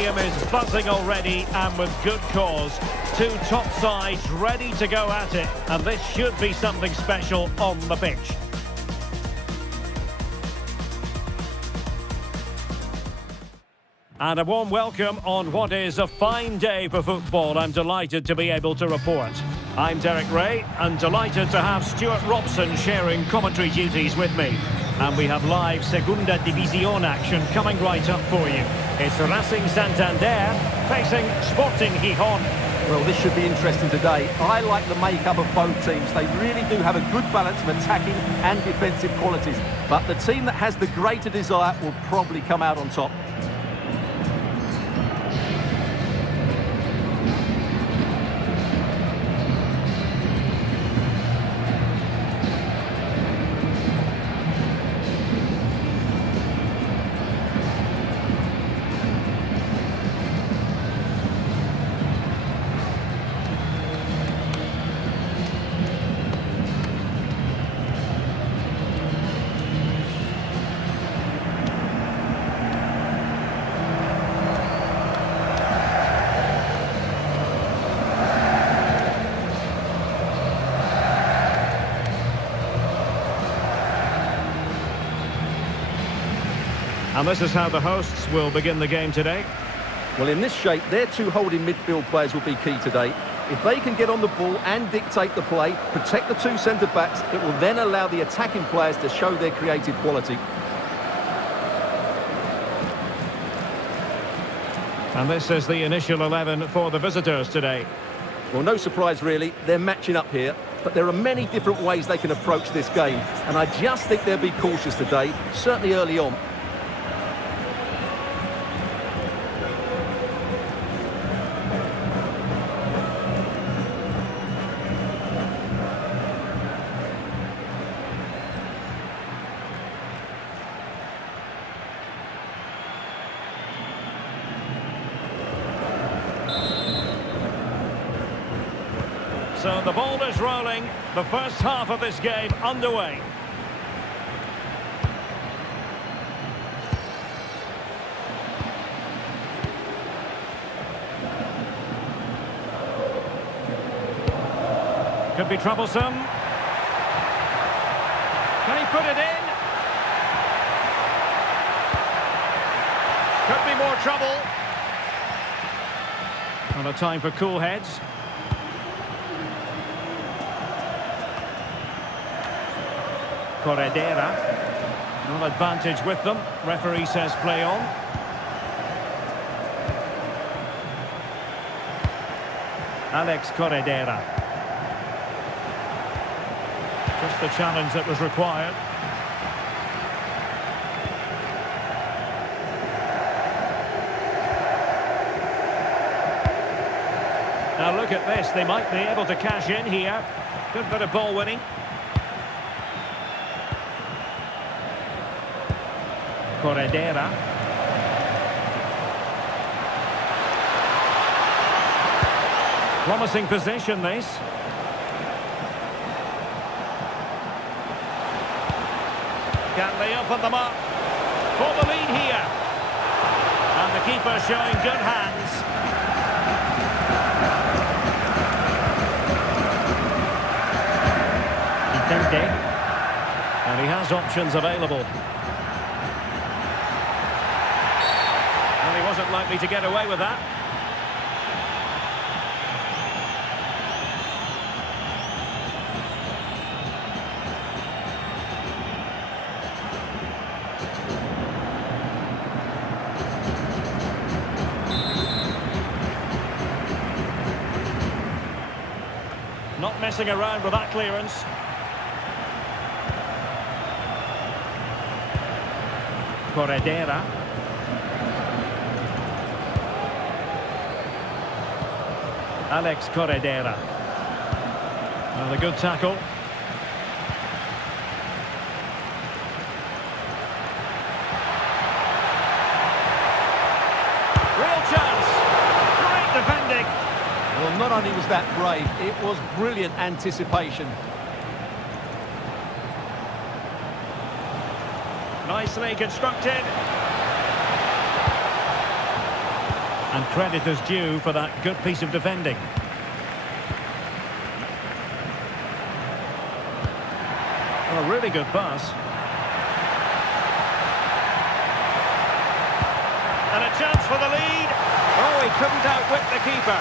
stadium is buzzing already, and with good cause. Two top sides ready to go at it, and this should be something special on the pitch. And a warm welcome on what is a fine day for football. I'm delighted to be able to report. I'm Derek Ray, and delighted to have Stuart Robson sharing commentary duties with me. And we have live Segunda División action coming right up for you. It's Racing Santander facing Sporting Gijón. Well, this should be interesting today. I like the makeup of both teams. They really do have a good balance of attacking and defensive qualities. But the team that has the greater desire will probably come out on top. And this is how the hosts will begin the game today. Well, in this shape, their two holding midfield players will be key today. If they can get on the ball and dictate the play, protect the two centre-backs, it will then allow the attacking players to show their creative quality. And this is the initial 11 for the visitors today. Well, no surprise really, they're matching up here, but there are many different ways they can approach this game, and I just think they'll be cautious today, certainly early on. So the ball is rolling, the first half of this game underway. Could be troublesome. Can he put it in? Could be more trouble. Not a time for cool heads. Corredera. No advantage with them. Referee says play on. Alex Corredera. Just the challenge that was required. Now look at this. They might be able to cash in here. Good bit of ball winning. Corredera. Promising position, this. Can they open them up? For the lead here. And the keeper showing good hands. Vicente. And he has options available. He wasn't likely to get away with that. Not messing around with that clearance. Corredera. Alex Corredera. Well, a good tackle. Real chance. Great defending. Well, not only was that brave, it was brilliant anticipation. Nicely constructed. And credit is due for that good piece of defending. A really good pass. And a chance for the lead. Oh, he couldn't outwit the keeper.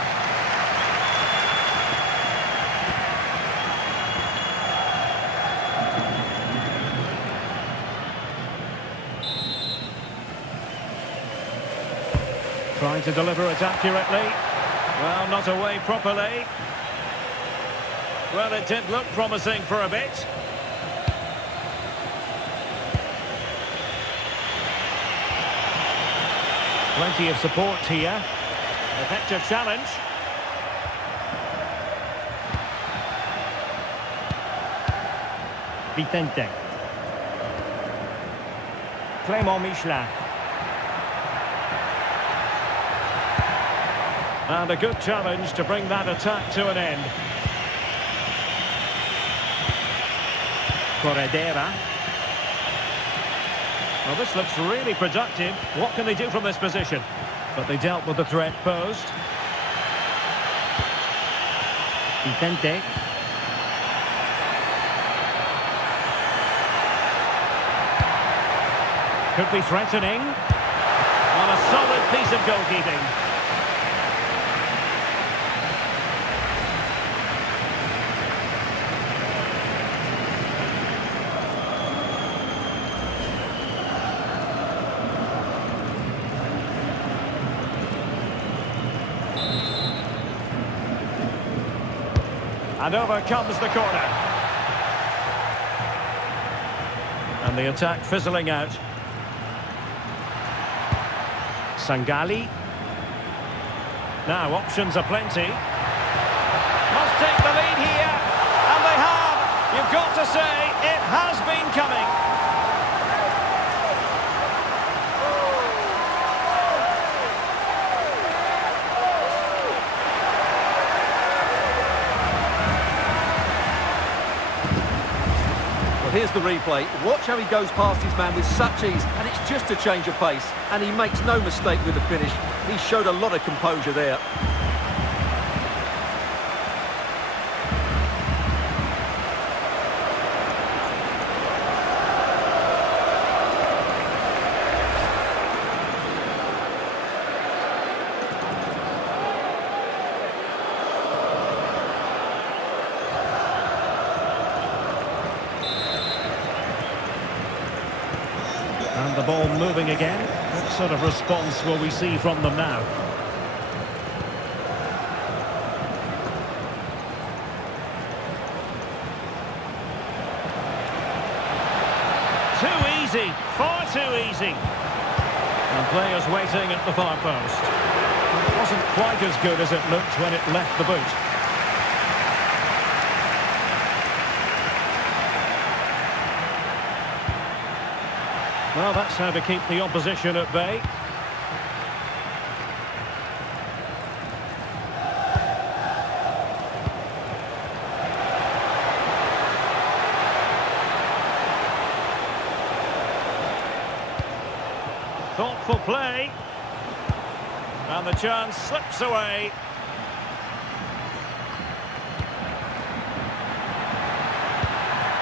Trying to deliver it accurately. Well, not away properly. Well, it did look promising for a bit. Plenty of support here. Effective challenge. Vicente. Clément Michelin. And a good challenge to bring that attack to an end. Corredera. Well, this looks really productive. What can they do from this position? But they dealt with the threat posed. Vicente. Could be threatening. On a solid piece of goalkeeping. And over comes the corner. And the attack fizzling out. Sangali. Now options are plenty. Must take the lead here. And they have. You've got to say, it has been coming. Here's the replay. Watch how he goes past his man with such ease, and it's just a change of pace. And he makes no mistake with the finish. He showed a lot of composure there. And the ball moving again. What sort of response will we see from them now? Too easy, far too easy. And players waiting at the far post. It wasn't quite as good as it looked when it left the boot. Well, that's how to keep the opposition at bay. Thoughtful play. And the chance slips away.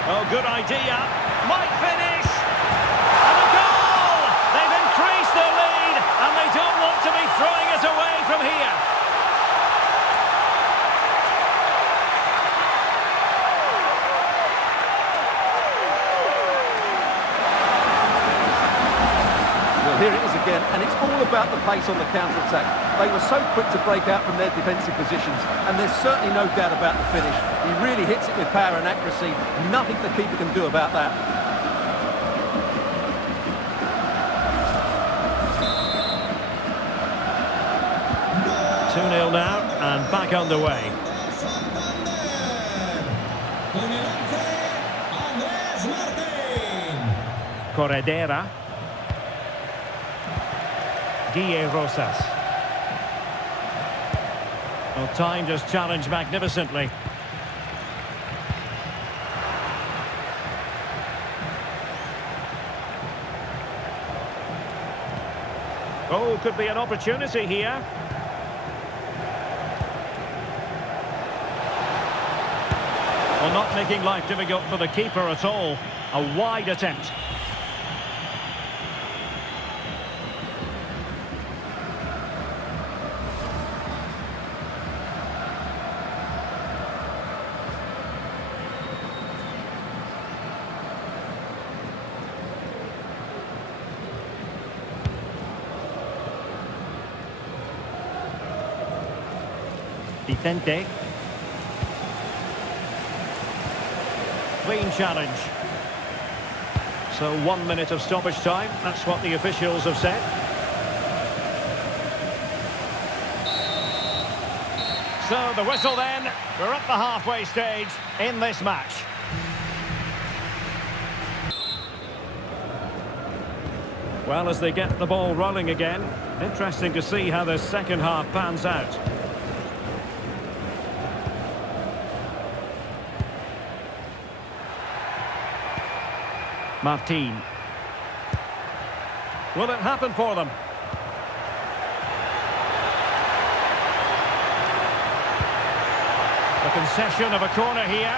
Oh, good idea. Might finish. And a goal! They've increased their lead, and they don't want to be throwing it away from here. Well, here it is again, and it's all about the pace on the counter-attack. They were so quick to break out from their defensive positions, and there's certainly no doubt about the finish. He really hits it with power and accuracy. Nothing the keeper can do about that. Two 0 now, and back underway. Corredera. Guille Rosas. Well, timed his challenge magnificently. Oh, could be an opportunity here. Not making life difficult for the keeper at all. A wide attempt. Vicente. Clean challenge. So 1 minute of stoppage time. That's what the officials have said. So the whistle then. We're at the halfway stage in this match. Well, as they get the ball rolling again, interesting to see how the second half pans out. Martin. Will it happen for them? The concession of a corner here.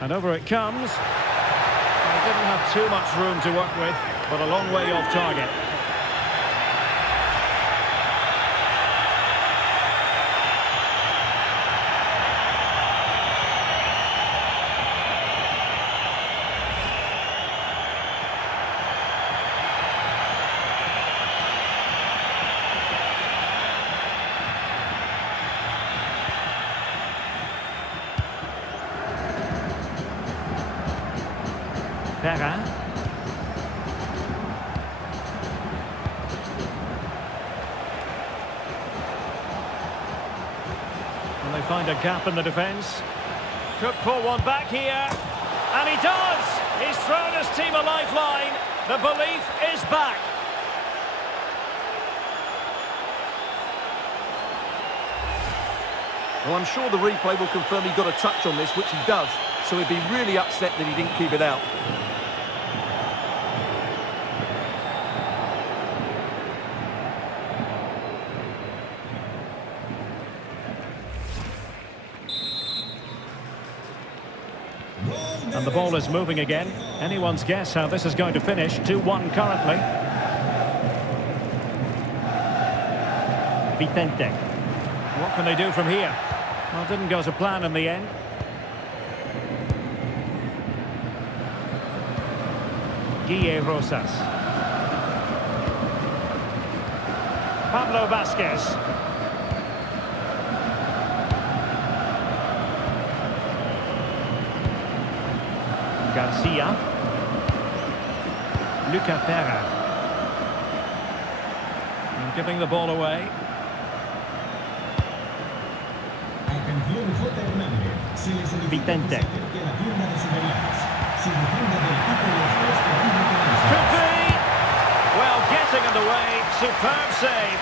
And over it comes. He didn't have too much room to work with, but a long way off target. Perrin. And they find a gap in the defence. Could pull one back here. And he does! He's thrown his team a lifeline. The belief is back. Well, I'm sure the replay will confirm he got a touch on this, which he does. So he'd be really upset that he didn't keep it out. And the ball is moving again. Anyone's guess how this is going to finish. 2-1 currently. Vicente. What can they do from here? Well, didn't go to plan in the end. Guille Rosas. Pablo Vasquez. Garcia. Luca Perra. And giving the ball away. Vicente. Could be. Well, getting in the way. Superb save.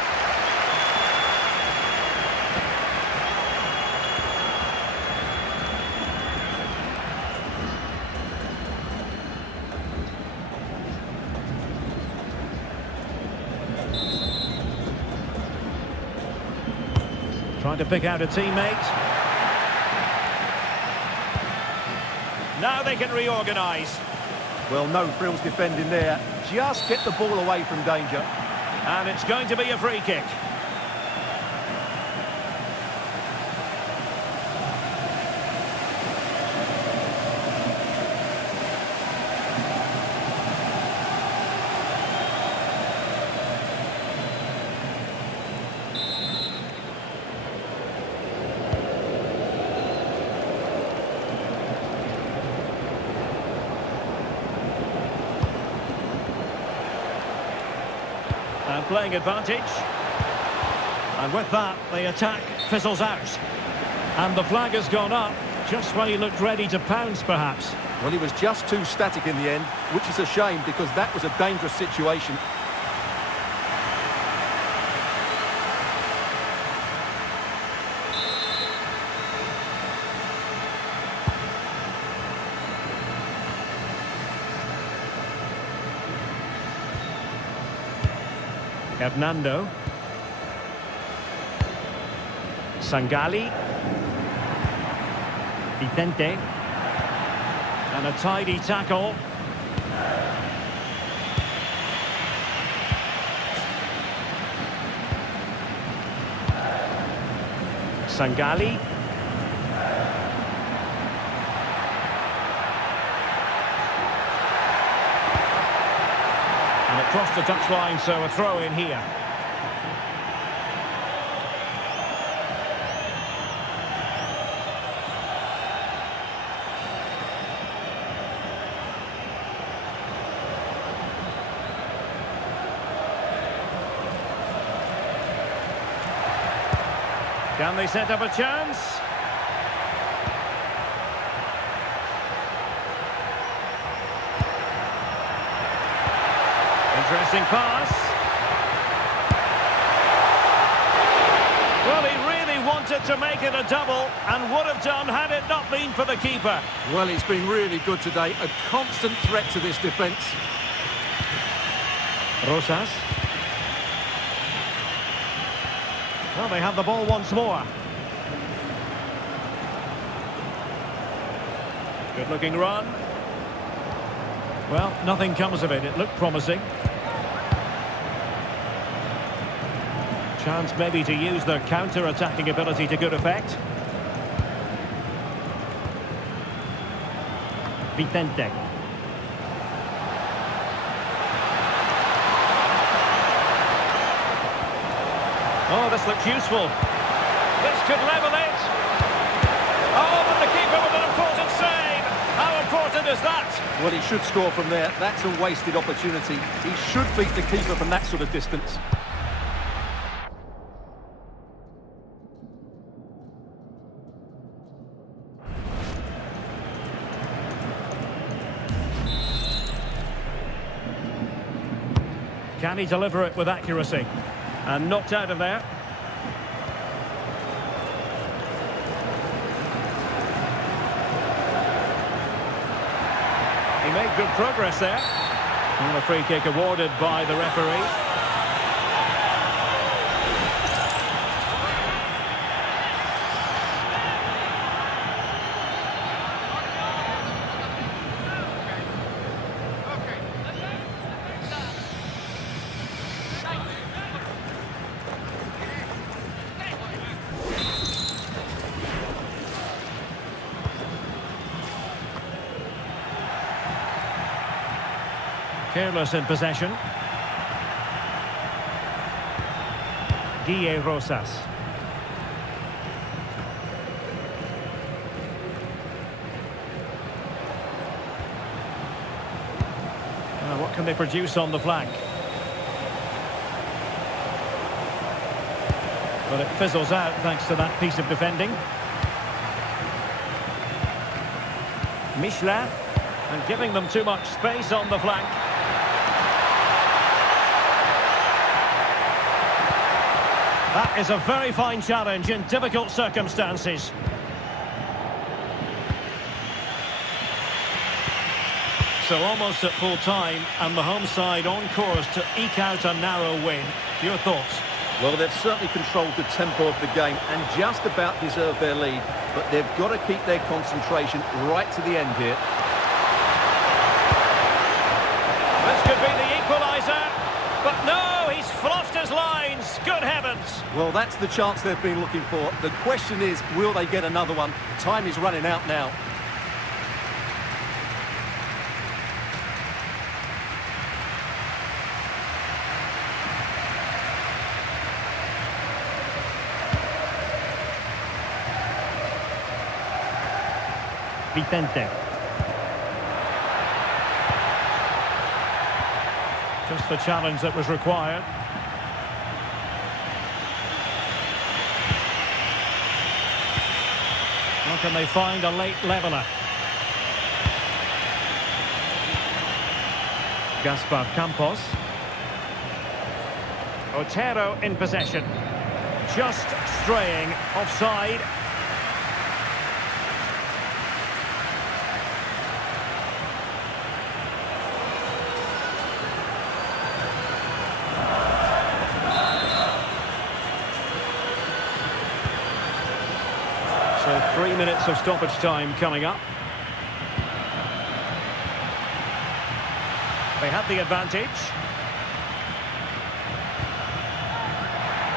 Trying to pick out a teammate. Now they can reorganise. Well, no frills defending there. Just get the ball away from danger. And it's going to be a free kick. And playing advantage. And with that, the attack fizzles out. And the flag has gone up, just when he looked ready to pounce, perhaps. Well, he was just too static in the end, which is a shame because that was a dangerous situation. Hernando. Sangali. Vicente. And a tidy tackle. Sangali. And across the touchline, so a throw in here. Can they set up a chance? Interesting pass. Well, he really wanted to make it a double and would have done had it not been for the keeper. Well, he's been really good today. A constant threat to this defence. Rosas. Well, they have the ball once more. Good looking run. Well, nothing comes of it. It looked promising. Chance maybe to use their counter-attacking ability to good effect. Vicente. Oh, this looks useful. This could level it. Oh, but the keeper with an important save. How important is that? Well, he should score from there. That's a wasted opportunity. He should beat the keeper from that sort of distance. Can he deliver it with accuracy? And knocked out of there. He made good progress there. And a free kick awarded by the referee. Careless in possession. Guille Rosas. What can they produce on the flank? But it fizzles out thanks to that piece of defending. Michelin, and giving them too much space on the flank. That is a very fine challenge in difficult circumstances. So almost at full time, and the home side on course to eke out a narrow win. Your thoughts? Well, they've certainly controlled the tempo of the game and just about deserved their lead. But they've got to keep their concentration right to the end here. This could be the equaliser. But no, he's fluffed his lines. Good heavens. Well, that's the chance they've been looking for. The question is, will they get another one? Time is running out now. Vicente. Just the challenge that was required. How can they find a late leveller? Gaspar Campos. Otero in possession. Just straying offside. 3 minutes of stoppage time coming up. They have the advantage.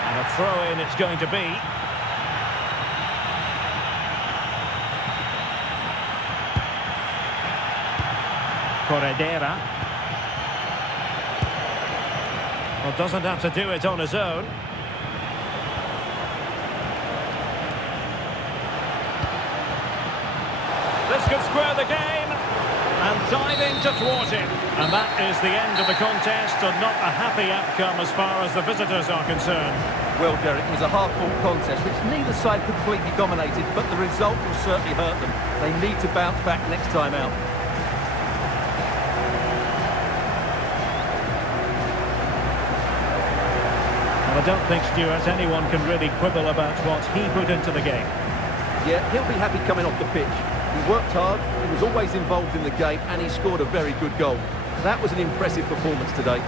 And a throw-in it's going to be. Corredera. Well, doesn't have to do it on his own. This could square the game. And diving to thwart it. And that is the end of the contest, and not a happy outcome as far as the visitors are concerned. Well, Derek, it was a hard-fought contest, which neither side completely dominated, but the result will certainly hurt them. They need to bounce back next time out. Well, I don't think, Stuart, anyone can really quibble about what he put into the game. Yeah, he'll be happy coming off the pitch. He worked hard, he was always involved in the game, and he scored a very good goal. That was an impressive performance today.